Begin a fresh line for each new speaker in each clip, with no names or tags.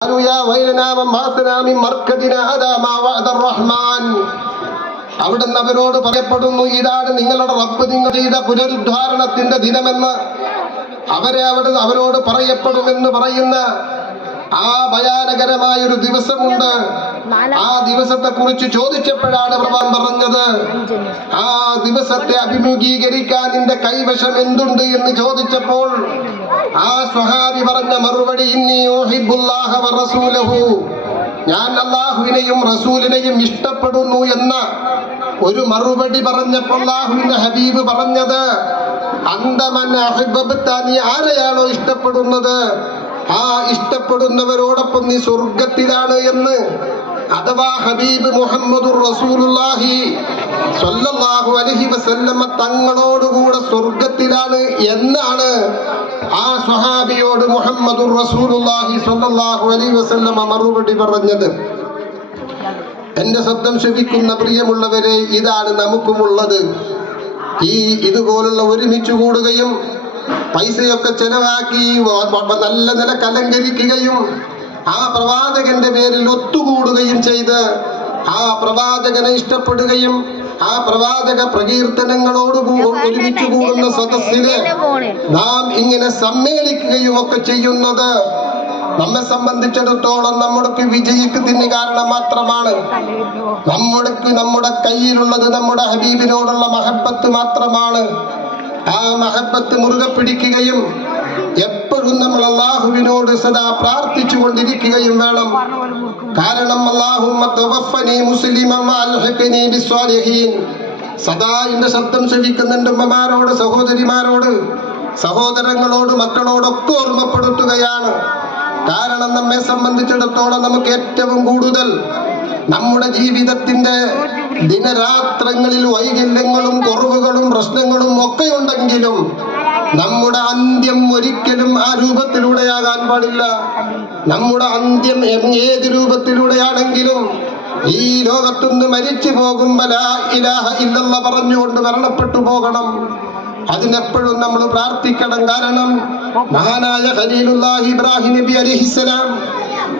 قالوا يا ويلنا من بعثنا من مركزنا هذا ما وعد الرحمن അവിടുന്ന് അവരോട് പറയപ്പെടുന്നു ഇതാണ് നിങ്ങളുടെ റബ്ബ് നിങ്ങൾ ചെയ്ത പുനരുദ്ധാരണത്തിന്റെ ദിനമെന്ന് അവരെ അവിടെ അവരോട് പറയപ്പെടുമെന്ന് പറയുന്ന ആ ഭയാനകരമായ ഒരു ദിവസമുണ്ട് ആ ദിവസത്തെ കുറിച്ച് ചോദിച്ചപ്പോഴാണ് പ്രഭാൻ പറഞ്ഞത് ആ ദിവസത്തെ അഭിമുഖീകരിക്കാൻ നിന്റെ കൈവശം എന്തുണ്ട് എന്ന് ചോദിച്ചപ്പോൾ ആ സ്വഹാബി പറഞ്ഞ മറുപടി ഞാൻ അള്ളാഹുവിനെയും റസൂലിനെയും ഇഷ്ടപ്പെടുന്നു എന്ന ഒരു മറുപടി പറഞ്ഞപ്പോൾ അള്ളാഹുവിന്റെ ഹബീബ് പറഞ്ഞത് അന്തമൻ നീ ആരെയാണോ ഇഷ്ടപ്പെടുന്നത്? ആ ഇഷ്ടപ്പെടുന്നവരോടൊപ്പം നീ സ്വർഗത്തിലാണ് എന്ന്. അഥവാ ഹബീബ് മുഹമ്മദ് അലൈഹി വസല്ലമ തങ്ങളോടുകൂടെ സ്വർഗത്തിലാണ് എന്നാണ് ആ സ്വഹാബിയോട് മുഹമ്മദുർ റസൂലുള്ളാഹി സ്വല്ലല്ലാഹു അലൈഹി വസല്ലമ മറുപടി പറഞ്ഞത്. എന്റെ ശബ്ദം ശ്രവിക്കുന്ന പ്രിയമുള്ളവരെ ഇതാണ് നമുക്കുമുള്ളത്. ഈ ഇതുപോലുള്ള ഒരുമിച്ച് കൂടുകയും പൈസയൊക്കെ ചെലവാക്കി നല്ല നിലയ്ക്ക് അലങ്കരിക്കുകയും ആ പ്രവാചകന്റെ പേരിൽ ഒത്തുകൂടുകയും ചെയ്ത് ആ പ്രവാചകനെ ഇഷ്ടപ്പെടുകയും ആ പ്രവാചക പ്രകീർത്തനങ്ങളോട് ഒരുമിച്ച് കൂടുന്ന സദസ്സിൽ നാം ഇങ്ങനെ സമ്മേളിക്കുകയും ഒക്കെ ചെയ്യുന്നത് നമ്മെ സംബന്ധിച്ചിടത്തോളം നമ്മുടെ വിജയിക്കത്തിന് കാരണം മാത്രമാണ്. നമ്മുടെ നമ്മുടെ കയ്യിലുള്ളത് നമ്മുടെ ഹബീബിനോടുള്ള മഹബത്ത് മാത്രമാണ്. ആ മഹബത്ത് മുറുകെ പിടിക്കുകയും എപ്പോഴും നമ്മൾ അള്ളാഹുവിനോട് സദാ പ്രാർത്ഥിച്ചു കൊണ്ടിരിക്കുകയും വേണം. കാരണം സദാ എന്റെ ശബ്ദം ശ്രവിക്കുന്നുണ്ട് ഉമ്മമാരോട് സഹോദരിമാരോട് സഹോദരങ്ങളോട് മക്കളോടൊക്കെ ഓർമ്മപ്പെടുത്തുകയാണ്. കാരണം നമ്മെ സംബന്ധിച്ചിടത്തോളം നമുക്ക് ഏറ്റവും കൂടുതൽ നമ്മുടെ ജീവിതത്തിന്റെ ദിനരാത്രങ്ങളിൽ വൈകല്യങ്ങളും കുറവുകളും പ്രശ്നങ്ങളും ഒക്കെ ഉണ്ടെങ്കിലും നമ്മുടെ അന്ത്യം ഒരിക്കലും ആ രൂപത്തിലൂടെയാകാൻ പാടില്ല. നമ്മുടെ അന്ത്യം ഏത് രൂപത്തിലൂടെയാണെങ്കിലും ഈ ലോകത്തുനിന്ന് മരിച്ചു പോകുമ്പോൾ ഇലാഹ ഇല്ലല്ല പറഞ്ഞുകൊണ്ട് മരണപ്പെട്ടു പോകണം. അതിനെപ്പോഴും നമ്മൾ പ്രാർത്ഥിക്കണം. കാരണം മഹാനായ ഖലീലുല്ലാഹി ഇബ്രാഹിം നബി അലിഹിസ്സലാം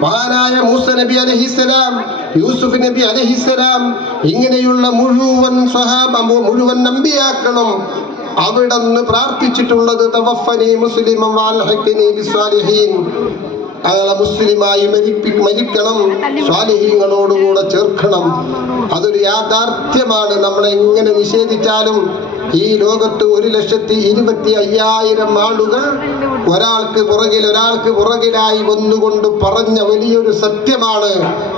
മഹാനായ മൂസ നബി അലഹിസ്സലാം യൂസുഫ് നബി അലഹിസ്സലാം ഇങ്ങനെയുള്ള മുഴുവൻ സ്വഹാബ മുഴുവൻ നമ്പിയാക്കളും അവിടെ നിന്ന് പ്രാർത്ഥിച്ചിട്ടുള്ളത് അയാളെ മുസ്ലിമായി മരിപ്പി മരിക്കണം. സ്വാലിഹീങ്ങളോടുകൂടെ ചേർക്കണം. അതൊരു യാഥാർത്ഥ്യമാണ്. നമ്മൾ എങ്ങനെ നിഷേധിച്ചാലും ഈ ലോകത്ത് ഒരു ലക്ഷത്തി ഇരുപത്തി അയ്യായിരം ആളുകൾ ഒരാൾക്ക് പുറകിൽ ഒരാൾക്ക് പുറകിലായി വന്നുകൊണ്ട് പറഞ്ഞ വലിയൊരു സത്യമാണ്.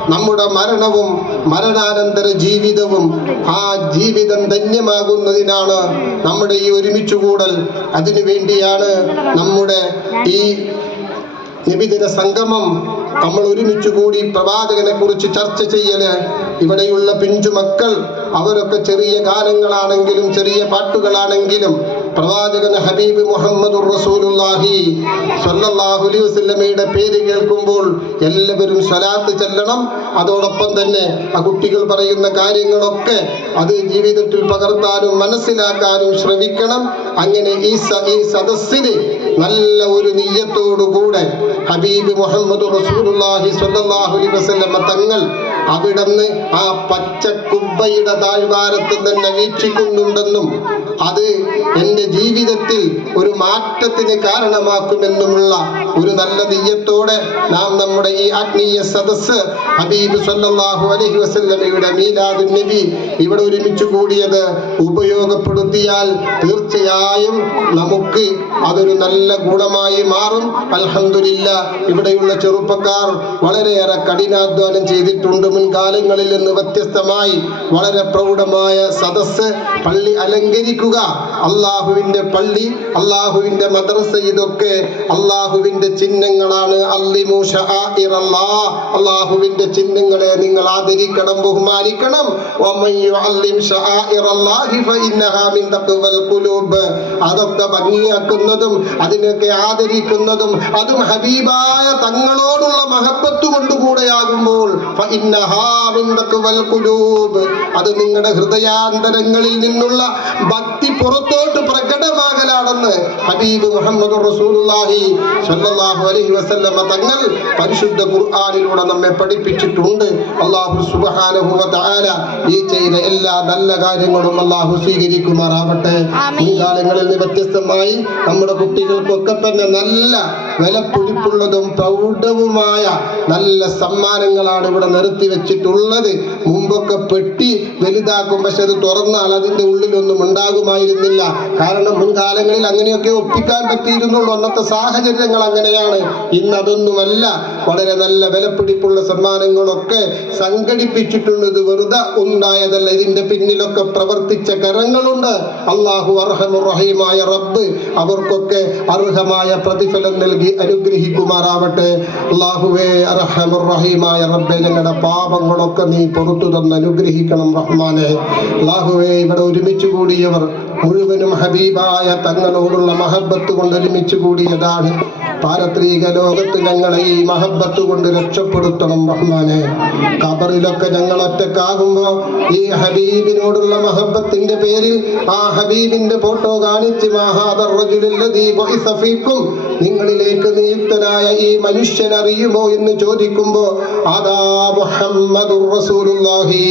നമ്മുടെ മരണവും മരണാനന്തര ജീവിതവും ആ ജീവിതം ധന്യമാകുന്നതിനാണ് നമ്മുടെ ഈ ഒരുമിച്ചുകൂടൽ. അതിനു വേണ്ടിയാണ് നമ്മുടെ ഈ നിബിദിന സംഗമം നമ്മൾ ഒരുമിച്ച് കൂടി പ്രവാചകനെ കുറിച്ച് ചർച്ച ചെയ്യൽ. ഇവിടെയുള്ള പിഞ്ചു മക്കൾ അവരൊക്കെ ചെറിയ ഗാനങ്ങളാണെങ്കിലും ചെറിയ പാട്ടുകളാണെങ്കിലും പ്രവാചകൻ ഹബീബ് മുഹമ്മദ് റസൂലുള്ളാഹി സ്വല്ലല്ലാഹു അലൈഹി വസല്ലമയുടെ പേര് കേൾക്കുമ്പോൾ എല്ലാവരും സ്വലാത്ത് ചെല്ലണം. അതോടൊപ്പം തന്നെ ആ കുട്ടികൾ പറയുന്ന കാര്യങ്ങളൊക്കെ അത് ജീവിതത്തിൽ പകർത്താനും മനസ്സിലാക്കാനും ശ്രമിക്കണം. അങ്ങനെ ഈ ഈ സദസ്സിന് നല്ല ഒരു നീയത്തോടുകൂടെ ഹബീബ് മുഹമ്മദ് റസൂലുള്ളാഹി സ്വല്ലല്ലാഹു അലൈഹി വസല്ലമ തങ്ങൾ അവിടുന്ന് ആ പച്ച കുബ്ബയുടെ താഴ്വാരത്ത് തന്നെ വീക്ഷിക്കുന്നുണ്ടെന്നും അത് എന്റെ ജീവിതത്തിൽ ഒരു മാറ്റത്തിന് കാരണമാക്കുമെന്നുമുള്ള ഒരു നല്ല നെയ്യത്തോടെ നാം നമ്മുടെ ഈ ആത്മീയ സദസ് ഹബീബ് സല്ലാഹു അലഹി വസല്ലമയുടെ മീലാദുൻ നബി ഇവിടെ ഒരുമിച്ച് കൂടിയത് ഉപയോഗപ്പെടുത്തിയാൽ തീർച്ചയായും നമുക്ക് അതൊരു നല്ല ഗുണമായി മാറും. അൽഹംദുലില്ല ഇവിടെയുള്ള ചെറുപ്പക്കാർ വളരെയേറെ കഠിനാധ്വാനം ചെയ്തിട്ടുണ്ട്. മുൻകാലങ്ങളിൽ നിന്ന് വ്യത്യസ്തമായി വളരെ പ്രൗഢമായ സദസ്സ് പള്ളി അലങ്കരിക്കുക. അള്ളാഹുവിന്റെ പള്ളി അള്ളാഹുവിന്റെ മദ്രസ ഇതൊക്കെ അള്ളാഹുവിന്റെ ചിഹ്നങ്ങളാണ്. അല്ലിമു ശആഇറല്ലാഹ്. അള്ളാഹുവിന്റെ ചിഹ്നങ്ങളെ നിങ്ങൾ ആദരിക്കണം ബഹുമാനിക്കണം. അതൊക്കെ ഭംഗിയാക്കുന്നതും അതിനൊക്കെ ആദരിക്കുന്നതും അതും ഹബീബായ തങ്ങളോടുള്ള മഹബത്ത് കൊണ്ടുകൂടെയാകുമ്പോൾ അത് നിങ്ങളുടെ ഹൃദയാന്തരങ്ങളിൽ നിന്നുള്ള ഭക്തി പുറത്തോട്ട് പ്രകടമാകലാണെന്ന് ഹബീബ് മുഹമ്മദ് റസൂലുള്ളാഹി സ്വല്ലല്ലാഹു അലൈഹി വസല്ലമ തങ്ങൾ പരിശുദ്ധ ഖുർആനിലൂടെ നമ്മെ പഠിപ്പിച്ചിട്ടുണ്ട്. അല്ലാഹു സുബ്ഹാനഹു വ തആല ഈ ചെയ്ത എല്ലാ നല്ല കാര്യങ്ങളും അല്ലാഹു സ്വീകരിക്കുമാറാവട്ടെ.
ഈ
കാലങ്ങളിൽ നിന്ന് വ്യത്യസ്തമായി നമ്മുടെ കുട്ടികൾക്കൊക്കെ തന്നെ നല്ല വിലപിടിപ്പുള്ളതും പ്രൗഢവുമായ നല്ല സമ്മാനങ്ങളാണ് ഇവിടെ നിർത്തി വെച്ചിട്ടുള്ളത്. മുമ്പൊക്കെ പെട്ടി വലുതാക്കും പക്ഷെ അത് തുറന്നാൽ അതിന്റെ ഉള്ളിലൊന്നും ഉണ്ടാകുമായിരുന്നില്ല. കാരണം മുൻകാലങ്ങളിൽ അങ്ങനെയൊക്കെ ഒപ്പിക്കാൻ പറ്റിയിരുന്നുള്ളൂ. അന്നത്തെ സാഹചര്യങ്ങൾ അങ്ങനെയാണ്. ഇന്ന് അതൊന്നുമല്ല. വളരെ നല്ല വിലപിടിപ്പുള്ള സമ്മാനങ്ങളൊക്കെ സംഘടിപ്പിച്ചിട്ടുള്ളത് വെറുതെ ഉണ്ടായതല്ല. ഇതിന്റെ പിന്നിലൊക്കെ പ്രവർത്തിച്ച കരങ്ങളുണ്ട്. അള്ളാഹു അർഹമുറഹീമായ റബ്ബ്. അവർക്കൊക്കെ അർഹമായ പ്രതിഫലം നൽകി അനുഗ്രഹിക്കുമാറാവട്ടെ. അള്ളാഹുവേ അർഹമുറഹീമായ റബ്ബെ ഞങ്ങളുടെ പാപങ്ങളൊക്കെ നീ പുറത്തു തന്ന് അനുഗ്രഹിക്കണം റഹ്മാനെ. അള്ളാഹുവേ ഇവിടെ ഒരുമിച്ച് കൂടിയവർ മുഴുവനും ഹബീബായ തങ്ങളോടുള്ള മഹബത്ത് കൊണ്ട് ഒരുമിച്ച് കൂടിയതാണ്. പാരത്രീക ലോകത്ത് ഞങ്ങളെ ഈ മഹബത്ത് കൊണ്ട് രക്ഷപ്പെടുത്തണം റഹ്മാനെ. കബറിലൊക്കെ ഞങ്ങൾ ഒറ്റക്കാകുമ്പോ ഈ ഹബീബിനോടുള്ള മഹബത്തിന്റെ പേരിൽ ആ ഹബീബിന്റെ ഫോട്ടോ കാണിച്ച് മഹാദർ റജുലുല്ലദീ ബുഇസ ഫീക്കും നിങ്ങളിലേക്ക് നിയുക്തനായ ഈ മനുഷ്യൻ അറിയുമോ എന്ന് ചോദിക്കുമ്പോ അതാ മുഹമ്മദുർ റസൂലുള്ളാഹി.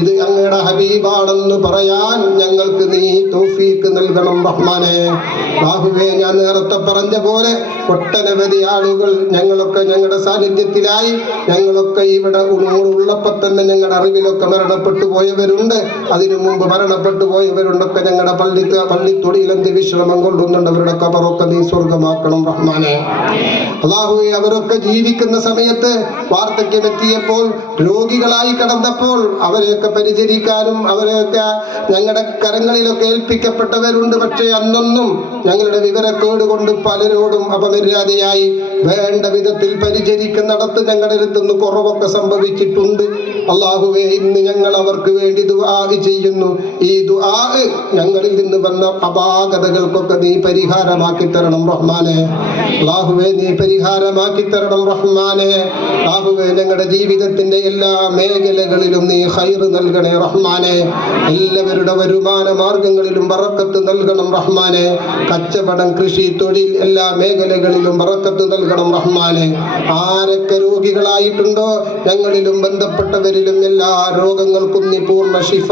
ഇത് അങ്ങയുടെ ഹബീബാണെന്ന് പറയാൻ ഞങ്ങൾക്ക് നീ തൗഫീക്ക് നൽകണം റഹ്മാനെ. ബാഹുവേ ഞാൻ നേരത്തെ പറഞ്ഞ പോലെ ഒട്ടനവധി ആളുകൾ ഞങ്ങളൊക്കെ ഞങ്ങളുടെ സാന്നിധ്യത്തിലായി ഞങ്ങളൊക്കെ ഇവിടെ ഉള്ളപ്പോൾ തന്നെ ഞങ്ങളുടെ അറിവിലൊക്കെ മരണപ്പെട്ടു പോയവരുണ്ട്. അതിനു മുമ്പ് മരണപ്പെട്ടു പോയവരുണ്ടൊക്കെ ഞങ്ങളുടെ പള്ളി പള്ളിത്തൊടിയിൽ എന്ത് വിശ്രമം കൊള്ളുന്നുണ്ട് അവരുടെ കബറൊക്കെ നീ സ്വർഗമാക്കണം റഹ്മാനെ. അള്ളാഹുവെ അവരൊക്കെ ജീവിക്കുന്ന സമയത്ത് വാർദ്ധക്യമെത്തിയപ്പോൾ രോഗികളായി കിടന്നപ്പോൾ അവരെയൊക്കെ പരിചരിക്കാനും അവരെയൊക്കെ ഞങ്ങളുടെ കരങ്ങളിലൊക്കെ ഏൽപ്പിക്കപ്പെട്ടവരുണ്ട്. പക്ഷേ അന്നൊന്നും ഞങ്ങളുടെ വിവരക്കേട് കൊണ്ട് പലരോടും അപമര്യാദയായി വേണ്ട വിധത്തിൽ പരിചരിക്കുന്നിടത്ത് ഞങ്ങളുടെ അടുത്തുനിന്ന് കുറവൊക്കെ സംഭവിച്ചിട്ടുണ്ട്. അള്ളാഹുവെ ഇന്ന് ഞങ്ങൾ അവർക്ക് വേണ്ടി ദുആ ചെയ്യുന്നു. ഈ ദുആ ഞങ്ങളിൽ നിന്ന് വന്ന അപാകതകൾക്കൊക്കെ നീ പരിഹാരമാക്കി തരണം റഹ്മാനെ. അള്ളാഹുവെ നീ പരിഹാരമാക്കി തരണം റഹ്മാനെ. അള്ളാഹുവെ ഞങ്ങളുടെ ജീവിതത്തിന്റെ എല്ലാ മേഖലകളിലും നീ ഹൈർ നൽകണേ റഹ്മാനെ. എല്ലാവരുടെ വരുമാന മാർഗങ്ങളിലും ബറക്കത്ത് നൽകണം റഹ്മാനെ. കച്ചവടം കൃഷി തൊഴിൽ എല്ലാ മേഖലകളിലും ബറക്കത്ത് നൽകണം റഹ്മാനെ. ആരൊക്കെ രോഗികളായിട്ടുണ്ടോ ഞങ്ങളിലും ബന്ധപ്പെട്ടവരിലും എല്ലാ രോഗങ്ങൾക്കും നീ പൂർണ ഷിഫ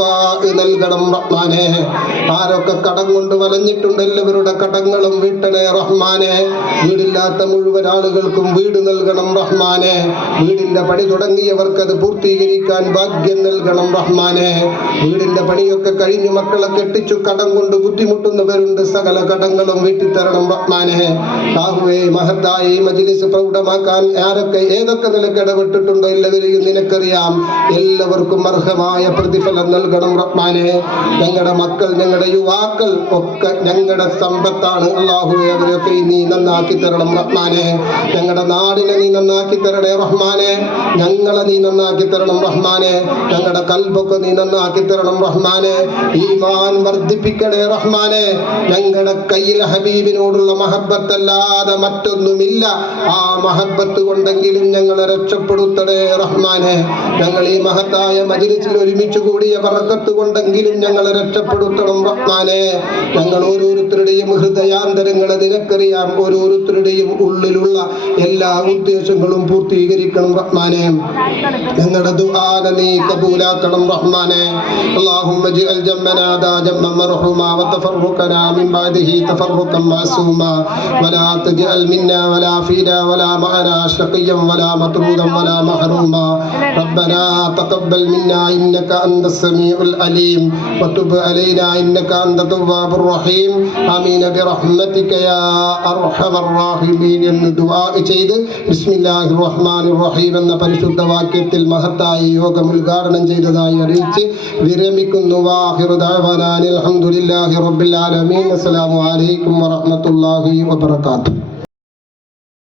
നൽകണം റഹ്മാനെ. ആരൊക്കെ കടം കൊണ്ട് വലഞ്ഞിട്ടുണ്ട് എല്ലാവരുടെ കടങ്ങളും വീട്ടണേ റഹ്മാനെ വീടില്ലാത്ത മുഴുവൻ ആളുകൾക്കും വീട് നൽകണം റഹ്മാനെ. വീടിന്റെ പണി തുടങ്ങിയവർക്ക് അത് പൂർത്തീകരിക്കാൻ ഭാഗ്യം നൽകണം റഹ്മാനെ. വീടിന്റെ പണിയൊക്കെ കഴിഞ്ഞു മക്കളെ കെട്ടിച്ചു കടം കൊണ്ട് ബുദ്ധിമുട്ടുന്നവരുണ്ട്. സകല കടങ്ങളും വീട്ടിത്തരണം റഹ്മാനെ. ബാഹുവേ മഹത്തായി മജിലിസ് പ്രൗഢമാക്കാൻ ആരൊക്കെ ഏതൊക്കെ നിലയ്ക്ക് ഇടപെട്ടിട്ടുണ്ടോ എല്ലാവരെയും നിനക്കറിയാം. എല്ലാവർക്കും അർഹമായ പ്രതിഫലം നൽകണം റഹ്മാനെ. ഞങ്ങളുടെ മക്കൾ ഞങ്ങളുടെ യുവാക്കൾ ഒക്കെ ഞങ്ങളുടെ സമ്പത്താണ്. അള്ളാഹുവെ അവരെയൊക്കെ നീ നന്നാക്കി തരണം റഹ്മാനെ. ഞങ്ങളുടെ നാടിനെ നീ നന്നാക്കി തരണേ റഹ്മാനെ. ഞങ്ങളെ നീ നന്നാക്കി തരണം റഹ്മാനെ. ഞങ്ങളുടെ കൽബൊക്കെ നീ നന്നാക്കി തരണം റഹ്മാനെ. ഈമാൻ വർദ്ധിപ്പിക്കണേ റഹ്മാനെ. ഞങ്ങളുടെ കയ്യിൽ ഹബീബിനോടുള്ള മഹബത്തല്ലാതെ മറ്റൊന്നുമില്ല. ആ മഹബത്ത് കൊണ്ടെങ്കിലും ഞങ്ങളെ രക്ഷപ്പെടുത്തണേ റഹ്മാനെ. ഞങ്ങൾ ഈ മഹത്തായ മജിലിസിൽ ഒരുമിച്ച് കൂടിയ പറക്കത്ത് കൊണ്ടെങ്കിലും ഞങ്ങളെ രക്ഷപ്പെടുത്തണം റഹ്മാനെ. ഞങ്ങൾ ഓരോരുത്തരുടെയും ഹൃദയാന്തരങ്ങളെ നിനക്കറിയാം ഓരോരുത്തരുടെയും ഉള്ളിലുള്ള എല്ലാ ഉദ്ദേശങ്ങളും പൂർത്തീകരിക്കണം റഹ്മാനെ ഞങ്ങളുടെ ദുആന നീ കബൂലാക്കണം റഹ്മാനെ اللهم اجعل جمعنا ذا جمعا مرحوما وتفرقنا من بعده تفرقا معصوما ولا تجعل منا ولا فينا ولا معنا شقيا ولا مطرودا ولا محروما ربنا تقبل منا انك انت السميع العليم وتب علينا انك انت التواب الرحيم ആമീന ബിറഹ്മതിക യാ അർഹമർ റഹീമീൻ എന്ന് ദുആ ചെയ്ത് ബിസ്മില്ലാഹിർ റഹ്മാനിർ റഹീം എന്ന പരിശുദ്ധ വാക്യത്തിൽ മഹത്തായ യോഗം ഉദ്ഘാടനം ചെയ്തതായി അറിയിച്ച് വിരമിക്കുന്നു. വാഹിറു ദഅവാനാ അൽഹംദുലില്ലാഹി റബ്ബിൽ ആലമീൻ. അസ്സലാമു അലൈക്കും വറഹ്മത്തുള്ളാഹി വബറകാതുഹു.